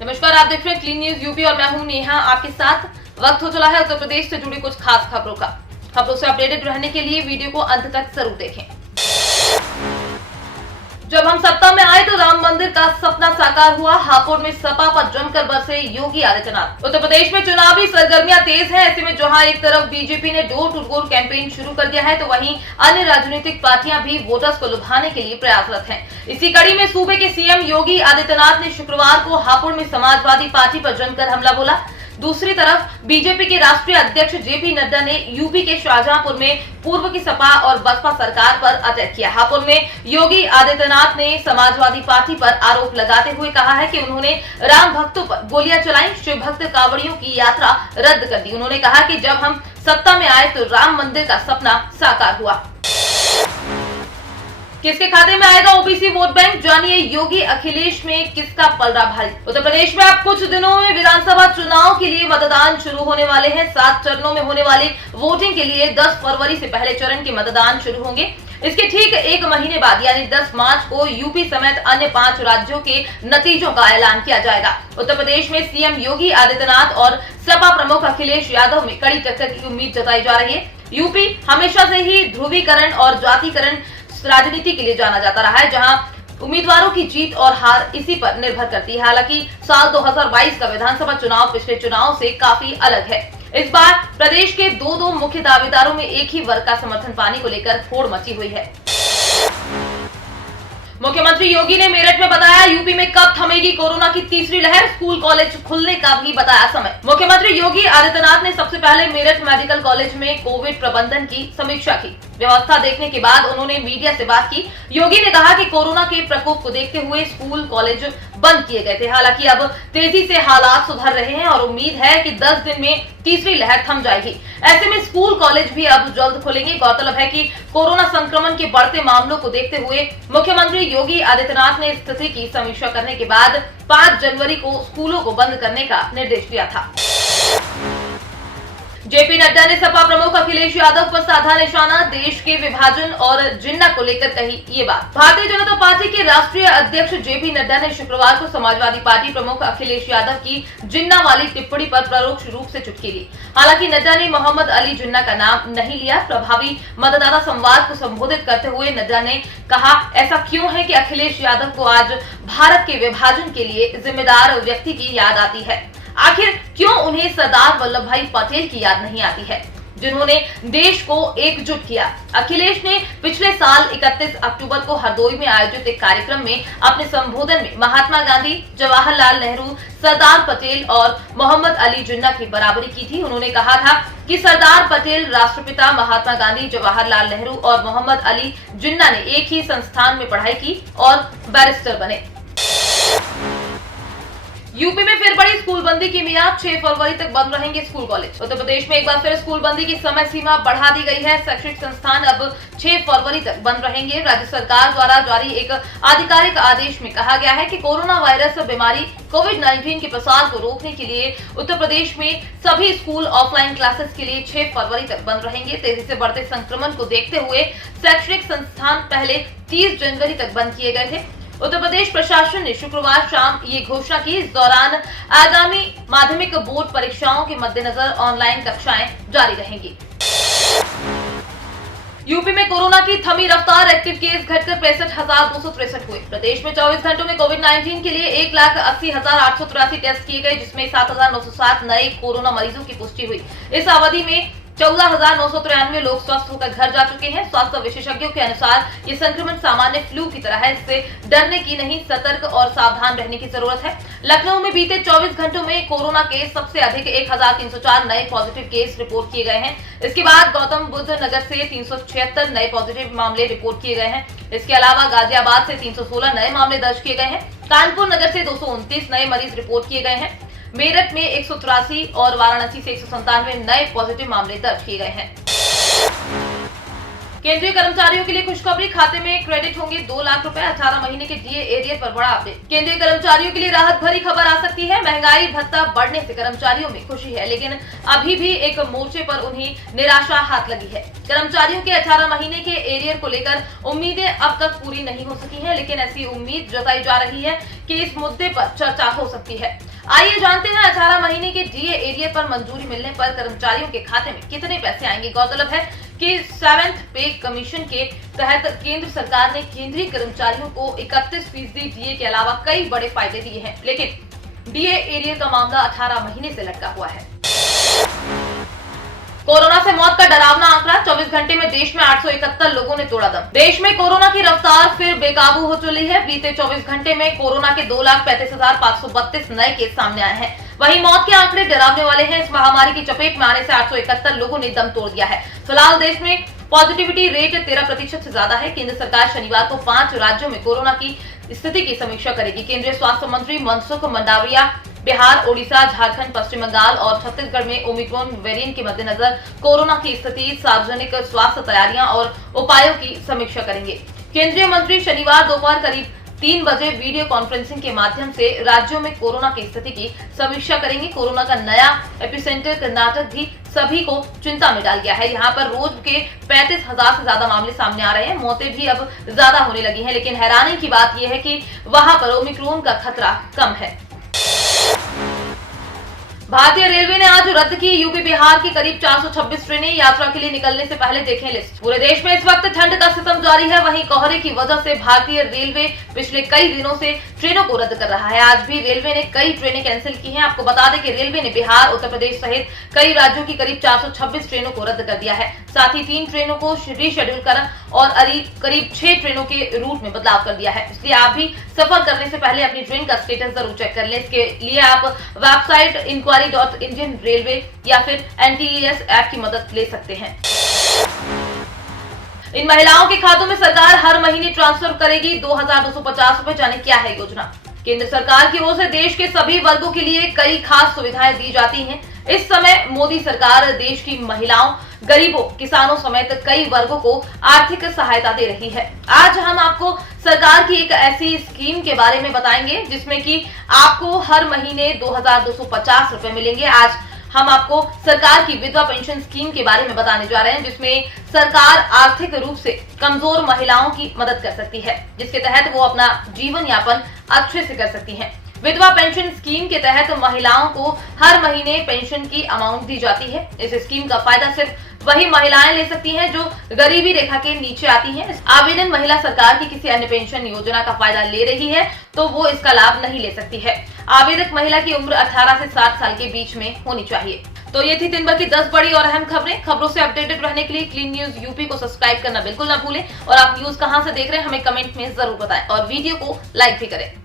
नमस्कार, आप देख रहे हैं क्लीन न्यूज यूपी और मैं हूं नेहा आपके साथ। वक्त हो चला है उत्तर प्रदेश से जुड़ी कुछ खास खबरों का। खबरों से अपडेटेड रहने के लिए वीडियो को अंत तक जरूर देखें। जब हम सत्ता में आए तो राम मंदिर का सपना साकार हुआ। हापुड़ में सपा पर जमकर बरसे योगी आदित्यनाथ। उत्तर प्रदेश में चुनावी सरगर्मियां तेज हैं। ऐसे में जहां एक तरफ बीजेपी ने डोर टू डोर कैंपेन शुरू कर दिया है, तो वहीं अन्य राजनीतिक पार्टियां भी वोटर्स को लुभाने के लिए प्रयासरत हैं। इसी कड़ी में सूबे के सीएम योगी आदित्यनाथ ने शुक्रवार को हापुड़ में समाजवादी पार्टी पर जमकर हमला बोला। दूसरी तरफ बीजेपी के राष्ट्रीय अध्यक्ष जेपी नड्डा ने यूपी के शाहजहांपुर में पूर्व की सपा और बसपा सरकार पर अटैक किया। हापुड़ में योगी आदित्यनाथ ने समाजवादी पार्टी पर आरोप लगाते हुए कहा है कि उन्होंने राम भक्तों पर गोलियां चलाई, शिव भक्त कांवड़ियों की यात्रा रद्द कर दी। उन्होंने कहा कि जब हम सत्ता में आए तो राम मंदिर का सपना साकार हुआ। किसके खाते में आएगा ओबीसी वोट बैंक, जानिए योगी अखिलेश में किसका पलड़ा भारी। उत्तर प्रदेश में अब कुछ दिनों में विधानसभा चुनाव के लिए मतदान शुरू होने वाले हैं। 7 चरणों में होने वाली वोटिंग के लिए 10 फरवरी से पहले चरण के मतदान शुरू होंगे। इसके ठीक 1 महीने बाद यानी 10 मार्च को यूपी समेत अन्य 5 राज्यों के नतीजों का ऐलान किया जाएगा। उत्तर प्रदेश में सीएम योगी आदित्यनाथ और सपा प्रमुख अखिलेश यादव में कड़ी टक्कर की उम्मीद जताई जा रही है। यूपी हमेशा से ही ध्रुवीकरण और जातिकरण राजनीति के लिए जाना जाता रहा है, जहां उम्मीदवारों की जीत और हार इसी पर निर्भर करती है। हालांकि साल 2022 का विधानसभा चुनाव पिछले चुनाव से काफी अलग है। इस बार प्रदेश के दो मुख्य दावेदारों में एक ही वर्ग का समर्थन पाने को लेकर होड़ मची हुई है। मुख्यमंत्री योगी ने मेरठ में बताया यूपी में कब थमेगी कोरोना की तीसरी लहर, स्कूल कॉलेज खुलने का भी बताया समय। मुख्यमंत्री योगी आदित्यनाथ ने सबसे पहले मेरठ मेडिकल कॉलेज में कोविड प्रबंधन की समीक्षा की। व्यवस्था देखने के बाद उन्होंने मीडिया से बात की। योगी ने कहा कि कोरोना के प्रकोप को देखते हुए स्कूल कॉलेज बंद किए गए थे। हालांकि अब तेजी से हालात सुधर रहे हैं और उम्मीद है कि 10 दिन में तीसरी लहर थम जाएगी। ऐसे में स्कूल कॉलेज भी अब जल्द खुलेंगे। गौरतलब है कि कोरोना संक्रमण के बढ़ते मामलों को देखते हुए मुख्यमंत्री योगी आदित्यनाथ ने स्थिति की समीक्षा करने के बाद 5 जनवरी को स्कूलों को बंद करने का निर्देश दिया था। जेपी नड्डा ने सपा प्रमुख अखिलेश यादव पर साधा निशाना। देश के विभाजन और जिन्ना को लेकर कही ये बात। भारतीय जनता पार्टी के राष्ट्रीय अध्यक्ष जेपी नड्डा ने शुक्रवार को समाजवादी पार्टी प्रमुख अखिलेश यादव की जिन्ना वाली टिप्पणी पर परोक्ष रूप से चुटकी ली। हालांकि नड्डा ने मोहम्मद अली जिन्ना का नाम नहीं लिया। प्रभावी मतदाता संवाद को संबोधित करते हुए नड्डा ने कहा, ऐसा क्यों है कि अखिलेश यादव को आज भारत के विभाजन के लिए जिम्मेदार व्यक्ति की याद आती है? आखिर क्यों उन्हें सरदार वल्लभ भाई पटेल की याद नहीं आती है, जिन्होंने देश को एकजुट किया? अखिलेश ने पिछले साल 31 अक्टूबर को हरदोई में आयोजित एक कार्यक्रम में अपने संबोधन में महात्मा गांधी, जवाहरलाल नेहरू, सरदार पटेल और मोहम्मद अली जिन्ना की बराबरी की थी। उन्होंने कहा था कि सरदार पटेल राष्ट्रपिता, महात्मा गांधी, जवाहरलाल नेहरू और मोहम्मद अली जिन्ना ने एक ही संस्थान में पढ़ाई की और बैरिस्टर बने। यूपी में फिर बड़ी स्कूल बंदी की मियाद, 6 फरवरी तक बंद रहेंगे स्कूल कॉलेज। उत्तर प्रदेश में एक बार फिर स्कूल बंदी की समय सीमा बढ़ा दी गई है। शैक्षणिक संस्थान अब 6 फरवरी तक बंद रहेंगे। राज्य सरकार द्वारा जारी एक आधिकारिक आदेश में कहा गया है कि कोरोना वायरस बीमारी कोविड-19 के प्रसार को रोकने के लिए उत्तर प्रदेश में सभी स्कूल ऑफलाइन क्लासेस के लिए 6 फरवरी तक बंद रहेंगे। तेजी से बढ़ते संक्रमण को देखते हुए शैक्षणिक संस्थान पहले 30 जनवरी तक बंद किए गए थे। उत्तर प्रदेश प्रशासन ने शुक्रवार शाम ये घोषणा की। इस दौरान आगामी माध्यमिक बोर्ड परीक्षाओं के मद्देनजर ऑनलाइन कक्षाएं जारी रहेंगी। यूपी में कोरोना की थमी रफ्तार, एक्टिव केस घटकर 65,263 हुए। प्रदेश में 24 घंटों में कोविड-19 के लिए 1,80,883 टेस्ट किए गए, जिसमें 7,907 नए कोरोना मरीजों की पुष्टि हुई। इस अवधि में 14,993 लोग स्वस्थ होकर घर जा चुके हैं। स्वास्थ्य विशेषज्ञों के अनुसार ये संक्रमण सामान्य फ्लू की तरह है, इससे डरने की नहीं, सतर्क और सावधान रहने की जरूरत है। लखनऊ में बीते 24 घंटों में कोरोना के सबसे अधिक 1,304 नए पॉजिटिव केस रिपोर्ट किए गए हैं। इसके बाद गौतम बुद्ध नगर से 376 नए पॉजिटिव मामले रिपोर्ट किए गए हैं। इसके अलावा गाजियाबाद से 316 नए मामले दर्ज किए गए हैं। कानपुर नगर से 229 नए मरीज रिपोर्ट किए गए हैं। मेरठ में 183 और वाराणसी से 197 नए पॉजिटिव मामले दर्ज किए गए हैं। केंद्रीय कर्मचारियों के लिए खुशखबरी, खाते में क्रेडिट होंगे 2 लाख रुपए। 18 महीने के डीए एरियर पर बड़ा अपडेट। केंद्रीय कर्मचारियों के लिए राहत भरी खबर आ सकती है। महंगाई भत्ता बढ़ने से कर्मचारियों में खुशी है, लेकिन अभी भी एक मोर्चे पर उन्हें निराशा हाथ लगी है। कर्मचारियों के 18 महीने के एरियर को लेकर उम्मीदें अब तक पूरी नहीं हो सकी हैं, लेकिन ऐसी उम्मीद जताई जा रही है कि इस मुद्दे पर चर्चा हो सकती है। आइए जानते हैं 18 महीने के डीए एरियर पर मंजूरी मिलने पर कर्मचारियों के खाते में कितने पैसे आएंगे। गौरतलब है कि 7th पे कमीशन के तहत केंद्र सरकार ने केंद्रीय कर्मचारियों को 31% डीए के अलावा कई बड़े फायदे दिए हैं, लेकिन डीए एरियर का मामला 18 महीने से लटका हुआ है। कोरोना से मौत का डरावना आंकड़ा, 24 घंटे में देश में 871 लोगों ने तोड़ा दम। देश में कोरोना की रफ्तार फिर बेकाबू हो चली है। बीते 24 घंटे में कोरोना के 2,35,532 नए केस सामने आए हैं। वहीं मौत के आंकड़े डरावने वाले हैं। इस महामारी की चपेट में आने से 871 लोगों ने दम तोड़ दिया है। फिलहाल देश में पॉजिटिविटी रेट 13% से ज्यादा है। केंद्र सरकार शनिवार को 5 राज्यों में कोरोना की स्थिति की समीक्षा करेगी। केंद्रीय स्वास्थ्य मंत्री मनसुख मंडाविया बिहार, ओडिशा, झारखंड, पश्चिम बंगाल और छत्तीसगढ़ में ओमिक्रॉन वेरिएंट के मद्देनजर कोरोना की स्थिति, सार्वजनिक स्वास्थ्य तैयारियां और उपायों की समीक्षा करेंगे। केंद्रीय मंत्री शनिवार दोपहर करीब 3 बजे वीडियो कॉन्फ्रेंसिंग के माध्यम से राज्यों में कोरोना की स्थिति की समीक्षा करेंगे। कोरोना का नया एपिसेंटर कर्नाटक भी सभी को चिंता में डाल गया है। यहाँ पर रोज के 35,000 से ज्यादा मामले सामने आ रहे हैं। मौतें भी अब ज्यादा होने लगी हैं, लेकिन हैरानी की बात यह है कि वहां पर ओमिक्रॉन का खतरा कम है। भारतीय रेलवे ने आज रद्द की यूपी बिहार की करीब 426 ट्रेनें। यात्रा के लिए निकलने से पहले देखें लिस्ट। पूरे देश में इस वक्त ठंड का सितम जारी है। वहीं कोहरे की वजह से भारतीय रेलवे पिछले कई दिनों से ट्रेनों को रद्द कर रहा है। आज भी रेलवे ने कई ट्रेनें कैंसिल की हैं। आपको बता दें कि रेलवे ने बिहार, उत्तर प्रदेश सहित कई राज्यों की करीब 426 ट्रेनों को रद्द कर दिया है। साथ ही 3 ट्रेनों को रीशेड्यूल कर और करीब 6 ट्रेनों के रूट में बदलाव कर दिया है। इसलिए आप भी सफर करने से पहले अपनी ट्रेन का स्टेटस जरूर चेक कर लें। इसके लिए आप वेबसाइट inquiry.indian railway या फिर NTES ऐप की मदद ले सकते हैं। इन महिलाओं के खातों में सरकार हर महीने ट्रांसफर करेगी 2,250 रुपए। जाने क्या है योजना। केंद्र सरकार की ओर से देश के सभी वर्गों के लिए कई खास सुविधाएं दी जाती हैं। इस समय मोदी सरकार देश की महिलाओं, गरीबों, किसानों समेत कई वर्गों को आर्थिक सहायता दे रही है। आज हम आपको सरकार की एक ऐसी स्कीम के बारे में बताएंगे जिसमें कि आपको हर महीने 2,250 रुपए मिलेंगे। आज हम आपको सरकार की विधवा पेंशन स्कीम के बारे में बताने जा रहे हैं, जिसमें सरकार आर्थिक रूप से कमजोर महिलाओं की मदद कर सकती है, जिसके तहत वो अपना जीवन यापन अच्छे से कर सकती हैं। विधवा पेंशन स्कीम के तहत महिलाओं को हर महीने पेंशन की अमाउंट दी जाती है। इस स्कीम का फायदा सिर्फ वही महिलाएं ले सकती हैं जो गरीबी रेखा के नीचे आती हैं। आवेदन महिला सरकार की किसी अन्य पेंशन योजना का फायदा ले रही है तो वो इसका लाभ नहीं ले सकती है। आवेदक महिला की उम्र 18 से 60 साल के बीच में होनी चाहिए। तो ये थी दिन भर की 10 बड़ी और अहम खबरें। खबरों से अपडेटेड रहने के लिए क्लीन न्यूज यूपी को सब्सक्राइब करना बिल्कुल ना भूलें और आप न्यूज कहां से देख रहे हैं हमें कमेंट में जरूर बताएं और वीडियो को लाइक भी करें।